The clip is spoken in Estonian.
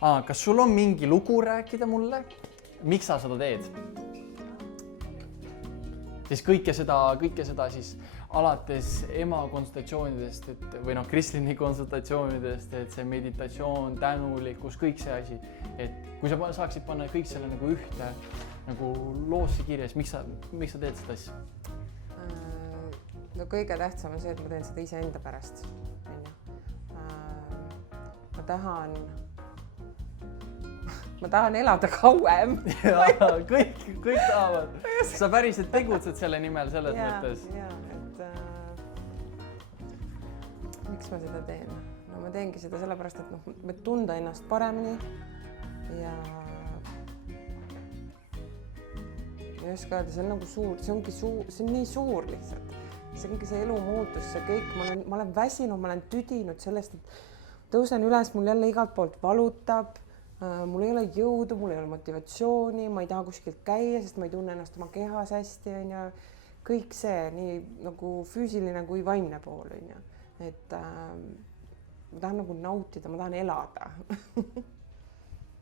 Kas sul on mingi lugu rääkida mulle? Miks sa seda teed? Siis kõike seda siis alates ema konsultatsioonidest, või Krislini konsultatsioonidest, et see meditatsioon, tänulikkus, kõik see asi. Et kui sa saaksid panna kõik selle nagu ühte nagu loosse kirjas, miks sa teed seda asja? No kõige tähtsam on see, et ma teen seda iseenda pärast. Ma tahan elada kauem. Kõik tahavad. Sa päriselt tegutsed selle nimel selles mõttes. Miks ma seda teen? No ma teengi seda sellepärast, et tunda ennast paremini ja ei oska öelda, see on nagu suur, see on nii suur lihtsalt. See ongi see elu muutus, see kõik, ma olen väsinud, ma olen tüdinud sellest, et tõusen üles, mul jälle igalt poolt valutab. Mul ei ole jõudu, mul ei ole motivatsiooni, ma ei taha kuskilt käia, sest ma ei tunne ennast oma kehas hästi. Kõik see nii nagu füüsiline kui vaimne pool. Et ma tahan nagu nautida, ma tahan elada.